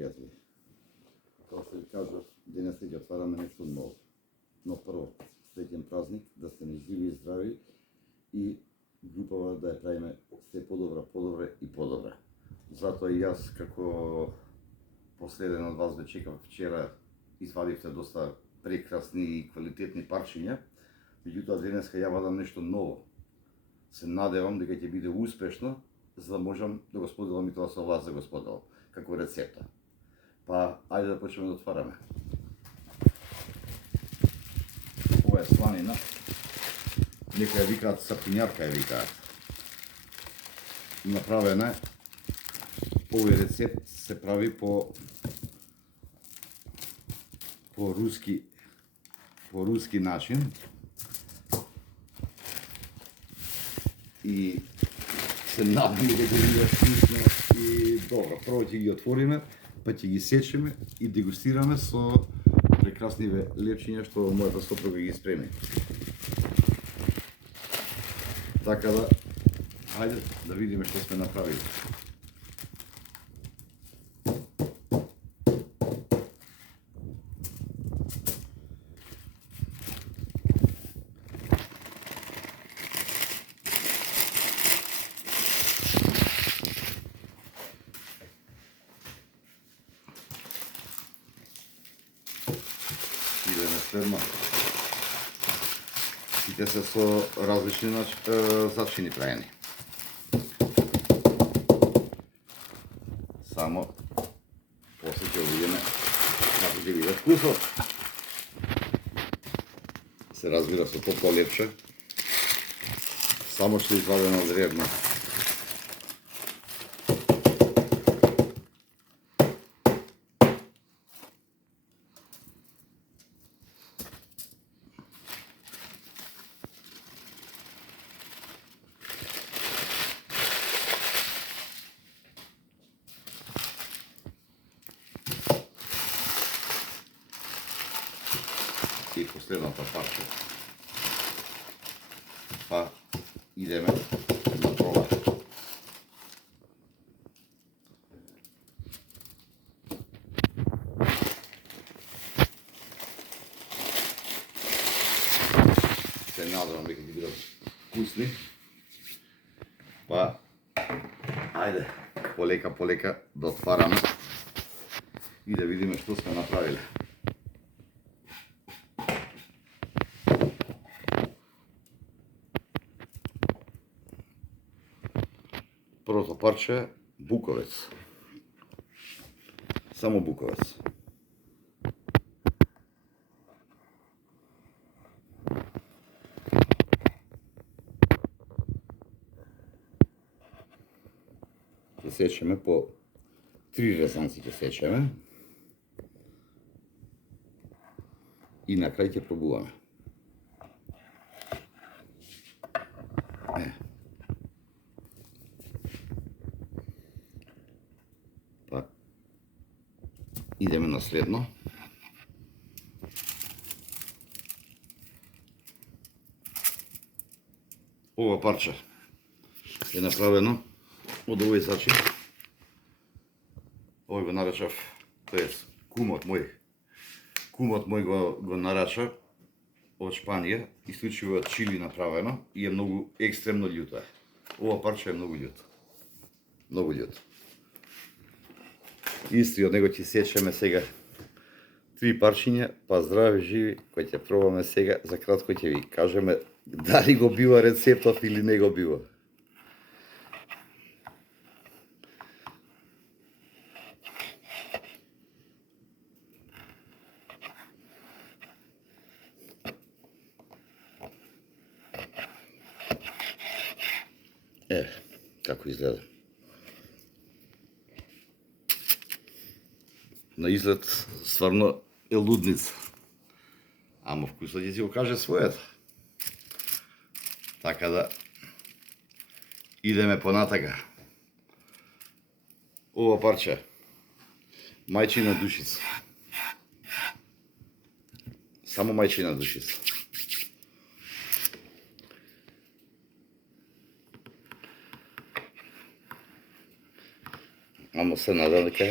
пријатели. Како што ви кажав, денес ќе отвараме нешто ново. Но прво, среќен празник, да сте ни живи и здрави и љубава да ја правиме се подобра и подобра. Затоа и јас, како последен од вас ве чекав вчера, извадивте доста прекрасни и квалитетни парчиња, меѓутоа денеска ја вадам нешто ново. Се надевам дека ќе биде успешно, за да можам да го споделам и тоа со вас да го споделам, како рецепта. Па, ајде да почнеме да отвараме. Ова е сланина. Некои ја викаат сапинјарка ја викаат. Направена е. Овој рецепт се прави по руски начин. И се надам дека ќе биде вкусно и добро. Прво ќе ги отвориме, па ќе ги сечеме и дегустираме со прекрасниве лепчиња што мојата сопруга ги спреми. Така да, ајде да видиме што сме направили. Идеме следно. Сите се со различни зачини праени. Само после ќе видиме како ќе биде вкусот. Се разбира со топло лепче. Само што извадено од древно. И последната парче. Па идеме на проба. Се надевам дека ќе бидат вкусни. Па ајде, полека да отвараме и да видиме што сме направиле. Првото парче е буковец. Само буковец. Ќе сечеме по 3 резанци ќе сечеме. И на крај ќе пробуваме. Па идеме на следно. Ова парче е направено од овој зачин. Овој го наречав, тоест кумот мој го нарача од Шпанија, исклучиво од чили направено и е многу екстремно љуто. Ова парче е многу љуто. Многу љуто. Исти од него ќе сечеме сега 3 парчиња, па здрави живи, кои ќе пробаме сега, за кратко ќе ви кажеме дали го бива рецептот или не го бива. Како изгледа. На изглед стварно е лудница. Ама вкусот ќе си го каже својата. Така да идеме понатака. Ова парче мајчина душица. Само мајчина душица. Ама се надам дека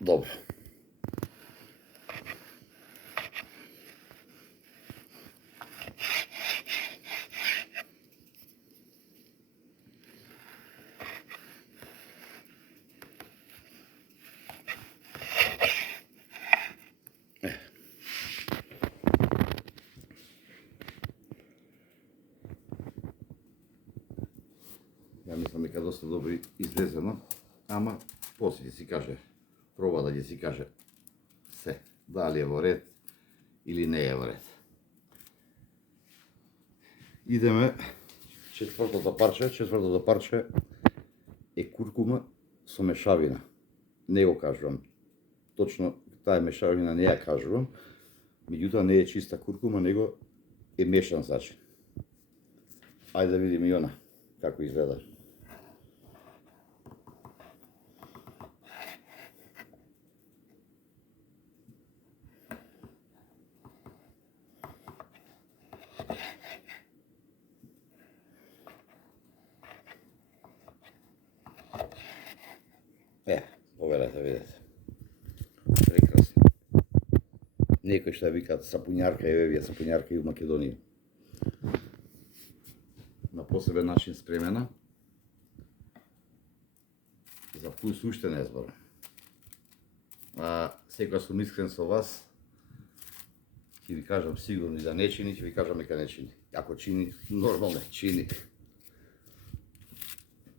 Добро. Ја мислам дека доста добро излезено, ама после ќе си каже, проба да ќе си каже се, дали е во ред или не е во ред. Идеме четвртото парче е куркума со мешавина. Не го кажувам. Точно таа мешавина не ја кажувам, меѓутоа не е чиста куркума, него е мешан зачин. Ајде да видиме и она како изгледа. Поверете, видете. Прекрасно. Некој што ја викаат сапунјарка, еве сапунјарка и у Македонија. На посебен начин спремена. За вкус уште не зборам. Секоја сум искрен со вас, ќе ви кажам сигурно и да не чини, ќе ви кажам дека не чини. Ако чини, нормално чини.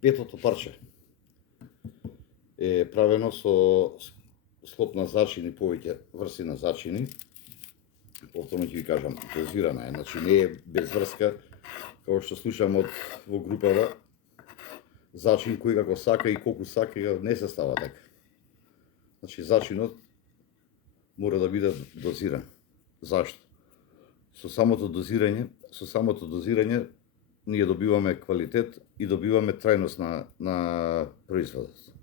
Петото парче е правено со склоп на зачини, повеќе врси на зачини. Повторно ќе ви кажам, дозирана е, значи не е без врска, како што слушам во групава, зачин кој како сака и колку сака не се става така. Значи зачинот мора да биде дозиран. Зашто? Со самото дозирање ние добиваме квалитет и добиваме трајност на производот.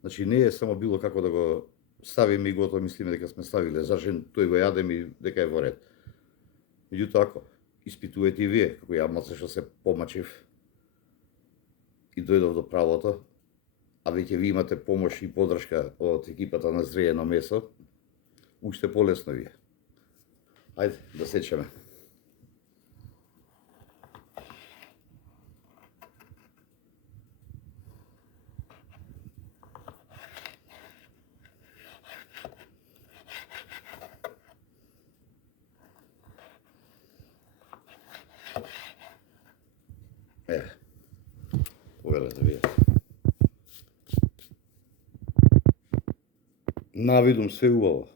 Значи не е само било како да го ставиме и готово мислиме дека сме ставиле зачин, тој го јадеме и дека е во ред. Меѓутоа, ако испитувате и вие, како ја малце што се помачив и дојдов до правото, а веќе ви имате помош и подршка од екипата на Зреено месо, уште полесно ви е. Ајде, да сечеме. Погледате, видите. Навидум све убаво.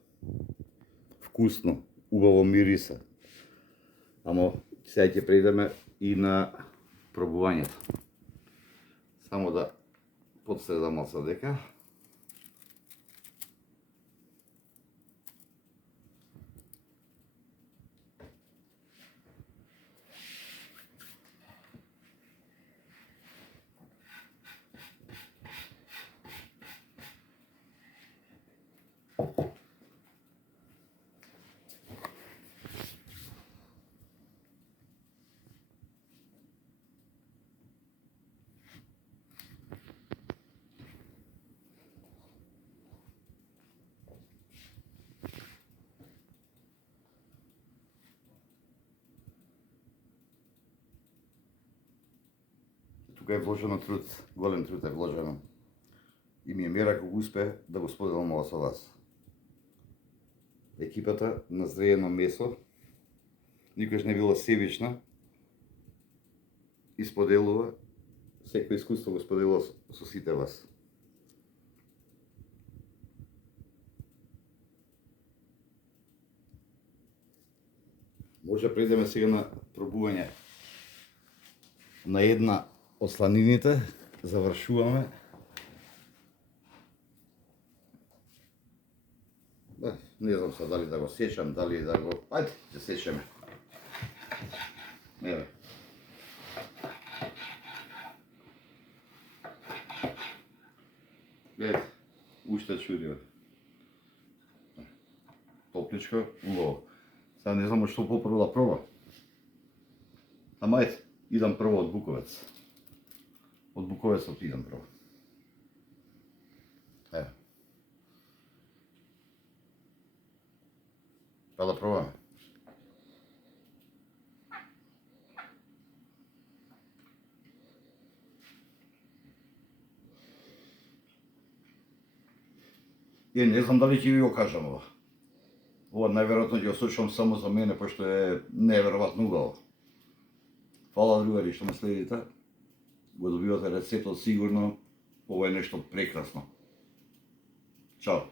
Вкусно, убаво мириса. Ама сега ќе преидеме и на пробувањето. Само да подследам малце дека. Тука е вложено труд, голем труд е вложено. И ми е мера кога успе да го споделам ова со вас. Екипата на Зреено месо никош не била себична и споделува, секој искуство го споделува со сите вас. Може да прейдеме сега на пробување на една од сланините, завршуваме. Не знам са дали да го сечам, дали да го... Ајде, ќе сечеме. Еве. Гледате, уште чудиме. Топличко, убаво. Сега не знам што попрво да проба. Ама ајде, идам прво од Буковец. Од Буковецот идам прво. Еве. Па да пробаме. Не знам дали ќе ви го кажам ова. Ова најверојатно ќе го слушам само за мене, пошто е неверојатно убаво. Фала другари што ме следите. Го добивате рецептот сигурно. Ова е нешто прекрасно. Чао.